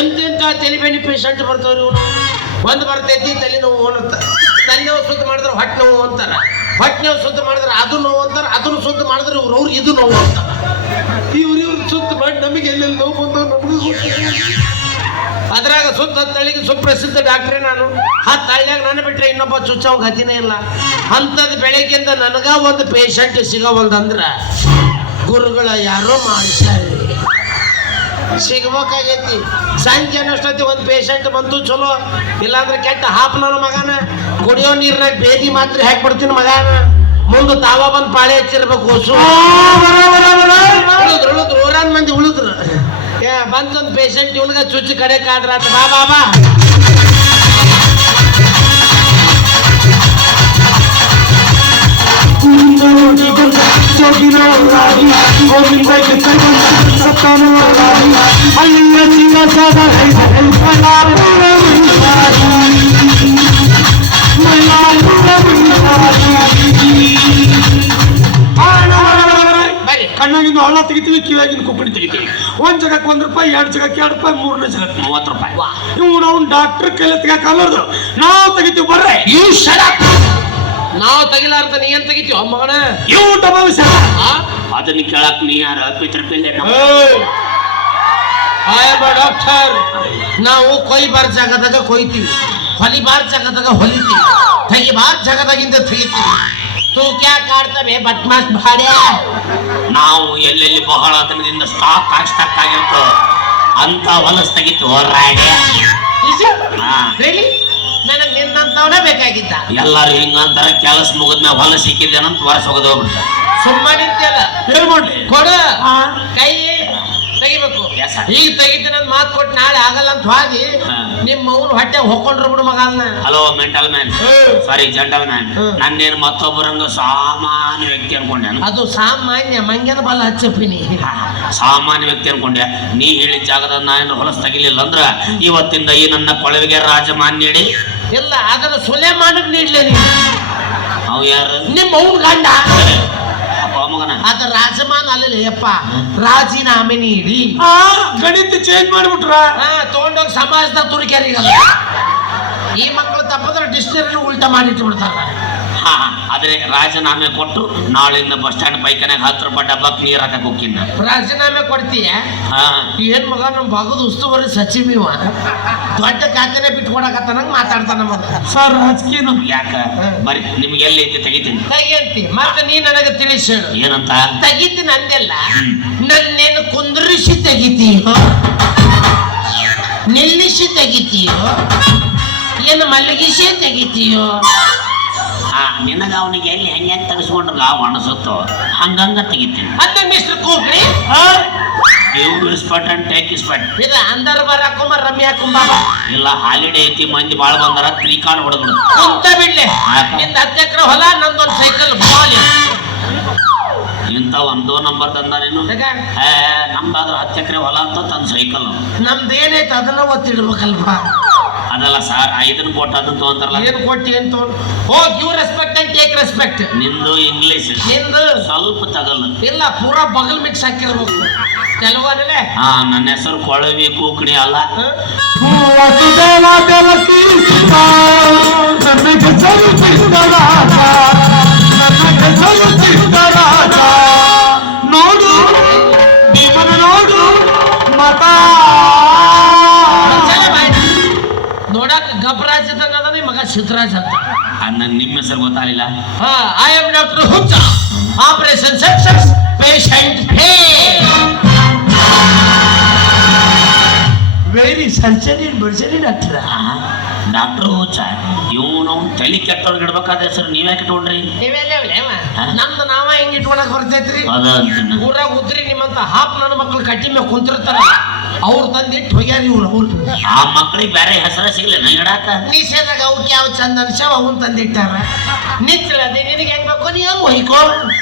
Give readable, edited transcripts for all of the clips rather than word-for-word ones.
ಎಂತೆಂತ ತಲೆಬೇನಿ ಪೇಷಂಟ್ ಬರ್ತಾವ್ರಿ ಇವನು. ಒಂದು ಬರ್ತೈತಿ ತಲೆ ನೋವು ಅಂತ, ತಲೆ ನೋವು ಶುದ್ಧ ಮಾಡಿದ್ರೆ ಹೊಟ್ಟೆ ನೋವು ಅಂತಾರ, ಹೊಟ್ಟೆ ನೋವು ಶುದ್ಧ ಮಾಡಿದ್ರೆ ಅದು ನೋವು ಅಂತಾರ, ಅದನ್ನು ಶುದ್ಧ ಮಾಡಿದ್ರೆ ಇವ್ರು ಇದು ನೋವು ಅಂತಾರ. ಇವ್ರು ಶುದ್ಧ ಮಾಡಿ ನಮಗೆ ಎಲ್ಲೆಲ್ಲಿ ನೋವು ಬಂದವು ನಮಗೂ ಅದ್ರಾಗ ಸುತ್ತ ಹತ್ತಳ್ಳಿಗೆ ಸುಪ್ರಸಿದ್ಧ ಡಾಕ್ಟ್ರೇ ನಾನು. 10 ಹಳ್ಳಿಯಾಗ ನಾನು ಬಿಟ್ರೆ ಇನ್ನೊಬ್ಬ ಚುಚ್ಚವ ಗತಿನೇ ಇಲ್ಲ. ಅಂಥದ್ದು ಬೆಳಗ್ಗೆಯಿಂದ ನನಗ ಒಂದು ಪೇಷಂಟ್ ಸಿಗವಲ್ದಂದ್ರ ಗುರುಗಳ ಯಾರೋ ಮಾಡಿಸ್ಯಾರ, ಸಿಗ್ಬೇಕಾಗೈತಿ. ಸಂಜೆ ಅನ್ನೋಷ್ಟೊತ್ತಿ ಒಂದು ಪೇಷಂಟ್ ಬಂತು ಚಲೋ, ಇಲ್ಲಾಂದ್ರೆ ಕೆಟ್ಟ ಹಾಪ್ ನನ್ನ ಮಗನ. ಕುಡಿಯೋ ನೀರ್ನಾಗ ಬೇದಿ ಮಾತ್ರ ಹಾಕ್ಬಿಡ್ತೀನಿ ಮಗನ. ಮುಂದೆ ತಾವ ಬಂದು ಪಾಳೆ ಹಚ್ಚಿರ್ಬೇಕು. ಉಳಿದ್ರು ಊರಾನ್ ಮಂದಿ ಉಳಿದ್ರು. ಬಂತೊಂದು ಪೇಷಂಟ್ ಇವನ್ಗ ಚುಚ್ಚಿ ಕಡೆ ಕಾದ್ರ ಬಾ ಬಾ ಬಾ ಕಣ್ಣಾಗಿಂದು ಹಳ್ಳ ತೆಗಿತೀವಿ, ಕಿವಿಯಾಗಿಂದು ಕುಪ್ಪಡಿ ತೆಗಿತೀವಿ. ಒಂದ್ ಜಾಗಕ್ಕೆ 1 ರೂಪಾಯಿ, 2 ಜಾಗಕ್ಕೆ 2 ರೂಪಾಯಿ, 3ನೇ ಜಾಗಕ್ಕೆ 30 ರೂಪಾಯಿ. ಇವು ನಾವು ಡಾಕ್ಟರ್ ಕೈಲಿ ತೆಗಿಯಲ್ಲ, ನಾವು ತೆಗಿತೀವಿ. ಬರ್ರೆ ನಾವು ತೆಗಿಲಾರ್ದ ನೀ ಏನ್ ತೆಗಿತೀವ ಮಗನ? ಇವು ಡಬಲ್ ಅದನ್ನ ಕೇಳಕ್ ನೀ ಯಾರ ಡಾಕ್ಟರ್? ನಾವು ಕೊಯ್ಬಾರ್ ಜಾಗದಾಗ ಕೊಯ್ತೀವಿ, ಹೊಲಿಬಾರ್ ಜಾಗದಾಗ ಹೊಲಿತೀವಿ, ತೆಗಿಬಾರ್ ಜಾಗದಾಗಿಂದ ತೆಗಿತೀವಿ. ತೂ ಕ್ಯಾ ಕಾಡ್ತವೆ ಬಟ್ಮಾಸ್ ಭಾಡ್ಯ? ನಾವು ಎಲ್ಲೆಲ್ಲಿ ಬಹಳ ದಿನದಿಂದ ಸ್ಟಾಕ್ ಆಗಿರ್ತೋ ಅಂತ ಹೊಲಸ್ ತೆಗಿತು. ನನಗ್ ನಿನ್ನಂತವನೇ ಬೇಕಾಗಿದ್ದ. ಎಲ್ಲಾರು ಹಿಂಗಂತಾರ, ಕೆಲಸ ಮುಗಿದ್ಮೇಲೆ ಹೊಲ ಸಿಕ್ಕಿದ್ದೇನಂತ ವರ್ಷ ಹೋಗದ ಹೋಗ್ಬಿಡ್ತ. ಸುಮ್ಮನೆ ನಿಂತಿಯಲ್ಲ, ಏನ್ ಮಾಡ್ಲಿ? ಕೊಡು ಕೈ ತೆಗಿಬೇಕು. ಈಗ ತೆಗಿತೀನಿ ಅಂತ ಮಾತು ಕೊಟ್ಟು ನಾಳೆ ಆಗಲ್ಲ ಅಂತ ಹೋಗಿ ನಿಮ್ಮ ಅವ್ನು ಹೊಟ್ಟೆ ಹೊಕ್ಕೊಂಡ್ರು ಬಿಡು ಮಗನ್ನ. ಹಲೋ ಮೆಂಟಲ್ ಮ್ಯಾನ್, ಸಾರಿ ಜಂಟಲ್ ಮ್ಯಾನ್. ನನ್ನೇನು ಮತ್ತೊಬ್ಬರಂಗ ಸಾಮಾನ್ಯ ವ್ಯಕ್ತಿ ಅನ್ಕೊಂಡೆ. ಅದು ಸಾಮಾನ್ಯ ಮಂಗ್ಯನ ಬಲ್ಲ ಹಚ್ಚಪ್ಪಿನಿ. ಸಾಮಾನ್ಯ ವ್ಯಕ್ತಿ ಅನ್ಕೊಂಡೆ. ನೀ ಹೇಳಿದ ಜಾಗದ ನಾನು ಹೊಲಸ್ ತೆಗಿಲಿಲ್ಲ ಅಂದ್ರ ಇವತ್ತಿಂದ ಈ ನನ್ನ ಕೊಳವಿಗೆ ರಾಜಮಾನ್ಯ ಇಲ್ಲ, ಅದನ್ನ ಸುಲೇಮಾನಗ್ ನೀಡ್ಲೇ ನೀ. ಅವ್ ಯಾರು? ನಿಮ್ಮ ಅವ್ನ ಗಂಡ. ಮಗನ ಅದ ರಾಜಮಾನ ಅಲ್ಲಪ್ಪ, ರಾಜೀನಾಮೆ ನೀಡಿ. ಗಣಿತ ಚೇಂಜ್ ಮಾಡ್ಬಿಟ್ರ ತಗೊಂಡೋಗಿ ಸಮಾಜದಾಗ ತುರಿಕ್ಯಾರೀಗ. ಈ ಮಕ್ಕಳು ತಪ್ಪದ್ರೆ ಡಿಕ್ಷನರಿ ಉಲ್ಟಾ ಮಾಡಿಟ್ಟು ಬಿಡ್ತಾರ. ಆದ್ರೆ ರಾಜೀನಾಮೆ ಕೊಟ್ಟು ನಾಳಿಂದ ಬಸ್ ಸ್ಟ್ಯಾಂಡ್ ಪೈಖಾನೆಗೆ 10 ರೂಪಾಯಿ ಡಬ್ಬಕ್ಕೆ ನೀರ್ ಹಾಕಕ್ ಹೋಗಿನ. ರಾಜೀನಾಮೆ ಕೊಡ್ತೀಯ? ಏನ್ ಮಗ ನಮ್ ಭಾಗದ ಉಸ್ತುವಾರಿ ಸಚಿವ ದೊಡ್ಡ ಖಾತೆನೆ ಬಿಟ್ಕೊಡಕತ್ತ ನಂಗೆ ಮಾತಾಡ್ತಾನ ಮಗ. ಸರ್ ರಾಜಕೀಯ ಯಾಕ ಬರೀ ನಿಮ್ಗೆ ಎಲ್ಲಿ ಐತಿ ತೆಗಿತೀನಿ ತೆಗಿಯಂತಿ. ಮತ್ತೆ ನೀ ನನಗೆ ತಿಳಿಸಿ ಹೇಳು ಏನಂತ. ತೆಗಿತೀನಿ ಅಂದೆಲ್ಲ, ನನ್ನೇನು ಕುಂದ್ರಿಸಿ ತೆಗಿತೀಯೋ, ನಿಲ್ಲಿಸಿ ತೆಗಿತೀಯೋ, ಏನು ಮಲಗಿಸಿ ತೆಗಿತೀಯೋ? ನಿನಗ ಅವನಿಗೆ ಎಲ್ಲಿ ಹೆಂಗೆ ತೆಗೆಸ್ಕೊಂಡ್ರಲ್ಲ ಅನಿಸುತ್ತೋ ಹಂಗಂಗ ತೆಗಿತೀನಿ. ಅದ ಮಿಸ್ಟರ್ ಕೂಗ್ರಿ, give respect and take respect. ಇದು ಅಂದರ್ ಬರಾಕೊಂಬ ರಮ್ಯಾ ಕುಂಬಾರ ಇಲ್ಲ, ಹಾಲಿಡೇ ಐತಿ, ಮಂದಿ ಬಾಳ ಬಂದಾರ, 3 ಕಾರ್ಡ್ ಹೊಡೆದ್ಬಿಡು ಅಂತ ಬಿಡ್ಲೆ. ನಿಂದ 10 ಎಕರೆ ಹೊಲ, ನಂದೊಂದು ಸೈಕಲ್ ಬಾಲ್. ಇಂತ 1 ನಂಬರ್ ತಂದ ನೀನು. ನಮ್ದಾದ್ರ 10 ಎಕರೆ ಹೊಲ ಅಂತ ತಂದ ಸೈಕಲ್. ನಮ್ದು ಏನೈತೆ ಅದನ್ನ ಒತ್ತಿಡ್ಬೇಕಲ್ವಾ? ಅದಲ್ಲ ಸರ್, 5 ಕೊಟ್ಟು ಅದನ್ನ ತಗೊಂತಾರಲ್ಲ. ಏನು ಕೊಟ್ಟಿ ಅಂತ oh give respect and take respect. ನಿಂದು ಇಂಗ್ಲಿಷ್, ನಿಂದು ಸ್ವಲ್ಪ ತಗಲ್ಲ. ಇಲ್ಲ, ಪೂರಾ ಬಗಲ್ ಮಿಕ್ಸ್ ಹಾಕಿರ್ಬೇಕು ತೆಲುಗಲ್ಲೇ. ನನ್ನ ಹೆಸರು ಕೊಳವಿ ಕೂಕಣಿ ಅಲ್ಲ. ನೋಡು ನಿಮ್ಮನ್ನು ನೋಡು ಮತ ನೋಡಕ್ ಗಬ್ರಾಜ್ ಅದ ಮಗ ಸಿದ್ದರಾಜ್ ಅಂತ. ನಿಮ್ಮ ಹೆಸರು ಗೊತ್ತಾಗಲಿಲ್ಲ. ಐ ಆಮ್ ಡಾಕ್ಟರ್ ಹುಚ್ಚ, operation success, patient very surgery ಬರ್ಜರಿ ಡಾಕ್ಟರ್. ಡಾಕ್ಟರ್ ಹುಚ್ಚ ಇವನು ತಲೆ ಕೆಟ್ಟವ್ರಿಗೆ ಇಡ್ಬೇಕಾದ ಹೆಸರು ನೀವ್ಯಾಕೆ ಇಟ್ಕೊಂಡ್ರಿ? ನಮ್ದು ನಾವ ಹೆಂಗ್ ಇಟ್ಕೊಳಕ್ ಬರ್ತೈತ್ರಿ? ಊರಾಗ ಉದ್ರಿ ನಿಮ್ಮಂತ ಹಾಪ್ ನನ್ನ ಮಕ್ಳು ಕಟ್ಟಿ ಮೇಲೆ ಕುಂತಿರ್ತಾರ, ಅವ್ರು ತಂದಿಟ್ಟು ಹೋಗ್ಯಾರ. ಇವ್ರು ಆ ಮಕ್ಳಿಗೆ ಬೇರೆ ಹೆಸರು ಸಿಗ್ಲಿಲ್ಲ ಇಡಾಕ. ನಿಷೇಧಾಗ ಅವಕ್ಕೆ ಯಾವ ಚಂದ ಅನ್ಸವ ಅವನ್ ತಂದಿಟ್ಟಾರ. ನಿಚ್ಚಳದೆ ನಿನಗೆ ಹೆಂಗ್ ಬೇಕು ನೀ ಹಂಗ ಹೊಯ್ಕೋ.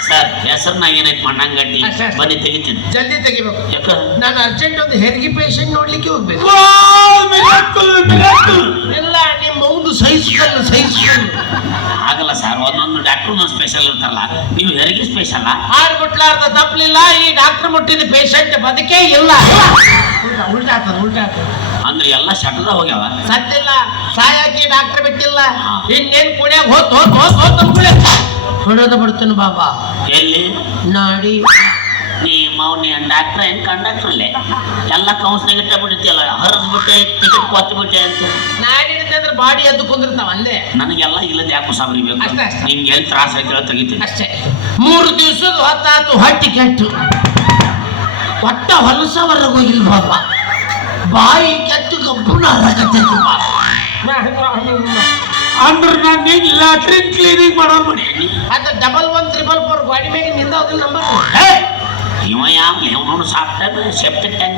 ಸರ್ ಹೆಸರ್ನಾಗ ಏನೈತಿ ಮಣ್ಣಂಗಡ್ಡಿ, ಬನ್ನಿ ತೆಗಿತೀನಿ. ಜಲ್ದಿ ತೆಗಿಬೇಕು. ಯಾಕ? ನಾನು ಅರ್ಜೆಂಟ್ ಒಂದು ಹೆರಿಗೆ ಪೇಷಂಟ್ ನೋಡ್ಲಿಕ್ಕೆ ಹೋಗ್ಬೇಕು. ಇಲ್ಲ, ನಿಮ್ಮ ಒಂದು ಸಹಿಸ್ಕೊಂಡು ಆಗಲ್ಲ ಸರ್, ಒಂದೊಂದು ಡಾಕ್ಟರ್ ಸ್ಪೆಷಲ್ ಇರ್ತಾರಲ್ಲ, ನೀವು ಹೆರಿಗೆ ಸ್ಪೆಷಲ್. ಆಡ್ಬಿಟ್ಲಾರ್ದ ತಪ್ಪಲಿಲ್ಲ, ಈ ಡಾಕ್ಟರ್ ಮುಟ್ಟಿದ ಪೇಷಂಟ್ ಬದುಕೇ ಇಲ್ಲ. ಉಲ್ಟಾ ಆಗ್ತದ ಅಂದ್ರೆ ಎಲ್ಲ ಶಟದ ಹೋಗ್ಯಾವ. ಸತ್ತಿಲ್ಲ, ಸಾಯಾಕಿ ಡಾಕ್ಟರ್ ಬಿಟ್ಟಿಲ್ಲ. ಹಾ. ಇನ್ನೇನ್ ಕುಣಿಯಾಗ ಹೊಡೋದು ಬಿಡ್ತಾನೆ ಬಾಬಾ. ಎಲ್ಲಿ ನಾಡಿ ನೀ ಡಾಕ್ಟ್ರ ಏನ್ ಕಂಡಕ್ಟ್ರಲ್ಲೇ ಎಲ್ಲ ಕೌನ್ಸ್ನಾಗ ಇಟ್ಟ ಬಿಡ್ತಿಯಲ್ಲ, ಹರಿದ್ ಬಿಟ್ಟೆ ಟಿಕೆಟ್ ಕೊತ್ತು ಬಿಟ್ಟೆ ಅಂತ. ನಾಡಿ ಅಂದ್ರೆ ಬಾಡಿ ಎದ್ದು ಕುಂದಿರ್ತಾವ ಅಂದೆ. ನನಗೆಲ್ಲ ಇಲ್ಲದ ಯಾಕೋ ಸಾಬ್ರಿ ಬೇಕು. ಅಷ್ಟೇ. ನಿಮ್ಗೆ ಎಲ್ಲಿ ತ್ರಾಸ ಐತೆ ತೆಗಿತೀನಿ ಅಷ್ಟೇ. 3 ದಿವಸದ ಹೊತ್ತಾತು, ಹೊಟ್ಟಿ ಕೆಟ್ಟು ಒಟ್ಟ ಹೊಲಸವರೆಗೆ ಹೋಗಿಲ್ಲ ಬಾಬಾ. ಬಾಯಿ ಕೆಟ್ಟು ಕಬ್ಬುನ ಹರಗತ್ತೈತು ಬಾಬಾ. ಅಂದ್ರೆ ನಾನು ನೀನ್ ಲ್ಯಾಟ್ರಿನ್ ಕ್ಲೀನಿಂಗ್ ಮಾಡೋರು ಮಾಡಿ ಅದು 1134 ಗಾಡಿ ಮೇಲೆ ನಿಂದೋದಿಲ್ಲ ನಂಬರ್. ಇವ ಯಾವ್ಲಿ ಅವನು ಸಾಫ್ಟ್ವೇರ್ ಸೆಪ್ಟಿಕ್ ಟ್ಯಾಂಕ್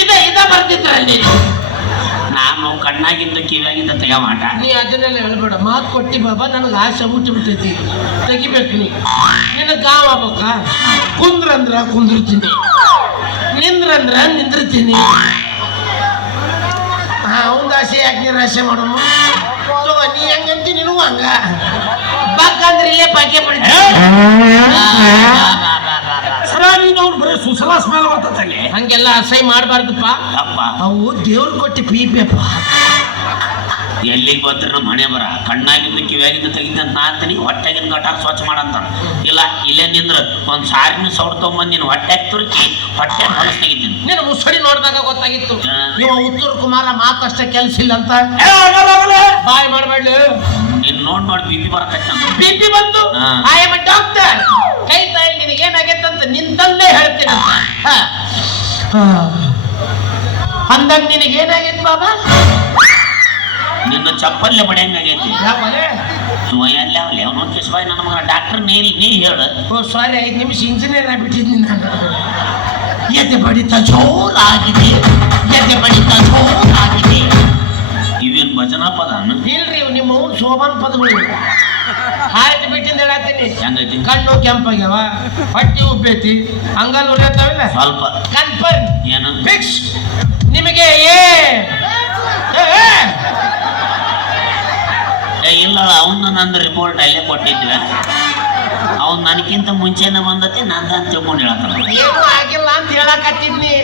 ಇದ ಬರ್ತಿದ್ರಲ್ಲಿ ನಾನು ಕಣ್ಣಾಗಿದ್ದ ಕಿವಿಯಾಗಿದ್ದ ತೆಗ ಮಾಟ. ನೀ ಅದನ್ನೆಲ್ಲ ಹೇಳ್ಬೇಡ, ಮಾತು ಕೊಟ್ಟಿ ಬಾಬಾ. ನನಗೆ ಆಸೆ ಹುಟ್ಟಿ ಬಿಟ್ಟೈತಿ, ತೆಗಿಬೇಕು. ನಿನಗೆ ಗಾವ್ ಆಗ್ಬೇಕ. ಕುಂದ್ರಂದ್ರ ಕುಂದಿರ್ತೀನಿ, ನಿಂದ್ರಂದ್ರ ನಿಂದಿರ್ತೀನಿ. ಅವಂದ ಆಸೆ ಯಾಕೆ ನಿರಾಸೆ ಮಾಡೋಣ? ತಗೋ, ನೀ ಹೆಂಗಂತಿ ನೀನು ಹಂಗ ಬಗ್ಗಂದ್ರೆ ಇಲ್ಲೇ ಬಾಕಿ ಬಿಡ್ತೀನಿ. ಸರ ನೀನು ಅವ್ನು ಬರೀ ಸುಸಲಾಸ್ ಮೇಲೆ ಬರ್ತಲ್ಲಿ. ಹಂಗೆಲ್ಲ ಅಸಹ್ಯ ಮಾಡಬಾರ್ದಪ್ಪ. ಅಪ್ಪ ಅವು ದೇವ್ರು ಕೊಟ್ಟು ಪೀಪೆಪ್ಪ. ಎಲ್ಲಿಗೆ ಬಂದ್ರೆ ನಮ್ಮ ಹಣೆ ಬರ. ಕಣ್ಣಾಗಿದ್ದು ಕಿವಿಯಾಗಿದ್ದು ತೆಗಿದಂತ ನಾ ಅಂತೀನಿ, ಹೊಟ್ಟೆಗಿನ ಗಟಾರ ಸ್ವಚ್ಛ ಮಾಡಂತಾನ. ಇಲ್ಲ ಇಲ್ಲೇ ನಿಂದ್ರ ಒಂದ್ ಸಾರಿನ ಸೌಡ್ ತಗೊಂಬಂದ್ ನೀನು ಹೊಟ್ಟೆ ತುರುಕಿ ಹೊಟ್ಟೆ ಹೊಲಸ್ ತೆಗಿತೀನಿ. ನೀನು ಮುಸುಡಿ ನೋಡಿದಾಗ ಗೊತ್ತಾಗಿತ್ತು ನೀವು ಉತ್ತರ ಕುಮಾರ ಮಾತಷ್ಟೇ ಕೆಲಸ ಇಲ್ಲ ಅಂತ. ಬಾಯ್ ಮಾಡಬೇಡ್ಲಿ. ನೀನ್ ನೋಡ್ ಬಿಪಿ ಬರಕತ್ತ. ಬಿಪಿ ಬಂತು. I am A doctor. ಕೈ ತಾಯಿ ನಿನಗೆ ಏನಾಗೈತಂತ ನಿಂತಲ್ಲೇ ಹೇಳ್ತೀನಿ ಅಂತ. ಅಂದಾಗ ನಿನಗೆ ಏನಾಗೈತಿ ಬಾಬಾ? ನಿನ್ನ ಚಪ್ಪಲ್ಲೇ ಬಡಿಯಂಗಾಗೈತಿ. ಯಾವಲೇ ಎಲ್ಲ ಅವನು ಕಿಸ್ಬಾಯ್ ನನ್ನ ಮಗ ಡಾಕ್ಟರ್ ನೀ ಹೇಳು. ಓ ಸಾರಿ, 5 ನಿಮಿಷ ಇಂಜಿನಿಯರ್ ಆಗ್ಬಿಟ್ಟಿದ್ದೀನಿ ನಾನು. ಎದೆ ಬಡಿತ ಜೋರಾಗಿದೆ, ಎದೆ ಬಡಿತ ಜೋರಾಗಿದೆ. ಇವೇನು ಭಜನಾ ಪದ ಇಲ್ರಿ, ನಿಮ್ಮ ಅವ್ನು ಶೋಭಾನ್ ಪದಗಳು. ಹಾರಿಟ್ಟು ಬಿಟ್ಟಿಂದ ಹೇಳತ್ತೀನಿ. ಹೆಂಗೈತಿ? ಕಣ್ಣು ಕೆಂಪಾಗ್ಯಾವ, ಹೊಟ್ಟೆ ಉಬ್ಬೈತಿ, ಹಂಗಲ್ ಉಳಿಯತ್ತಾವಿಲ್ಲ. ಸ್ವಲ್ಪ ಕನ್ಫರ್ಮ್ ಏನು ಫಿಕ್ಸ್ ನಿಮಗೆ. ಇಲ್ಲ, ಅವನ್ನ ನಂದು ರಿಪೋರ್ಟ್ ಅಲ್ಲೇ ಕೊಟ್ಟಿದ್ವಿ. ಅವ್ನು ನನಗಿಂತ ಮುಂಚೆನೆ ಬಂದತಿ ನಂದ ಅಂತ ತಿಳ್ಕೊಂಡು ಹೇಳತ್ತಾನ. ಏನೂ ಆಗಿಲ್ಲ ಅಂತ ಹೇಳಕತ್ತಿದ್ನಿ.